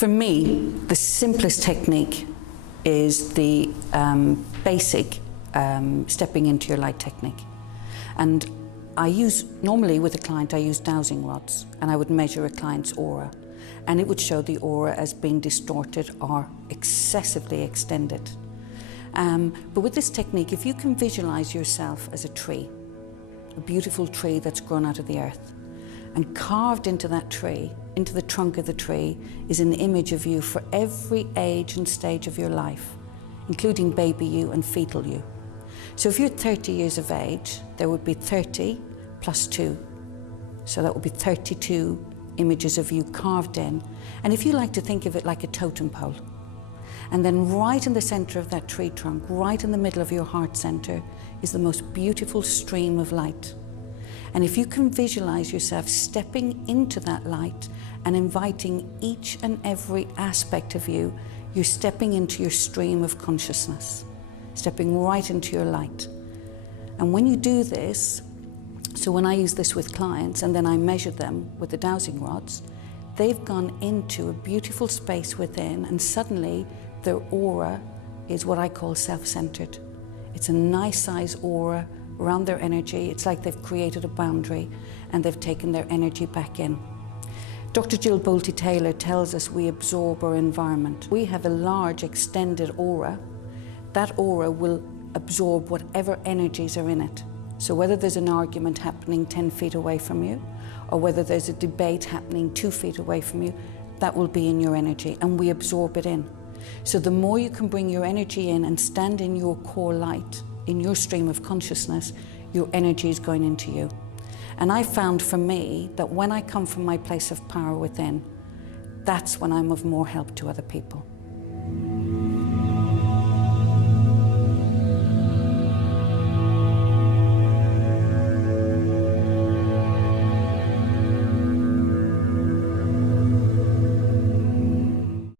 For me, the simplest technique is the basic stepping into your light technique. And normally with a client, I use dowsing rods, and I would measure a client's aura. And it would show the aura as being distorted or excessively extended. But with this technique, if you can visualize yourself as a tree, a beautiful tree that's grown out of the earth, and carved into that tree, into the trunk of the tree, is an image of you for every age and stage of your life, including baby you and fetal you. So if you're 30 years of age, there would be 30 plus 2. So that would be 32 images of you carved in. And if you like to think of it like a totem pole, and then right in the center of that tree trunk, right in the middle of your heart center, is the most beautiful stream of light. And if you can visualize yourself stepping into that light and inviting each and every aspect of you, you're stepping into your stream of consciousness, stepping right into your light. And when you do this, so when I use this with clients and then I measure them with the dowsing rods, they've gone into a beautiful space within, and suddenly their aura is what I call self-centered. It's a nice size aura around their energy. It's like they've created a boundary and they've taken their energy back in. Dr. Jill Bolte Taylor tells us we absorb our environment. We have a large extended aura. That aura will absorb whatever energies are in it. So whether there's an argument happening 10 feet away from you, or whether there's a debate happening 2 feet away from you, that will be in your energy, and we absorb it in. So the more you can bring your energy in and stand in your core light, in your stream of consciousness, your energy is going into you. And I found for me that when I come from my place of power within, that's when I'm of more help to other people.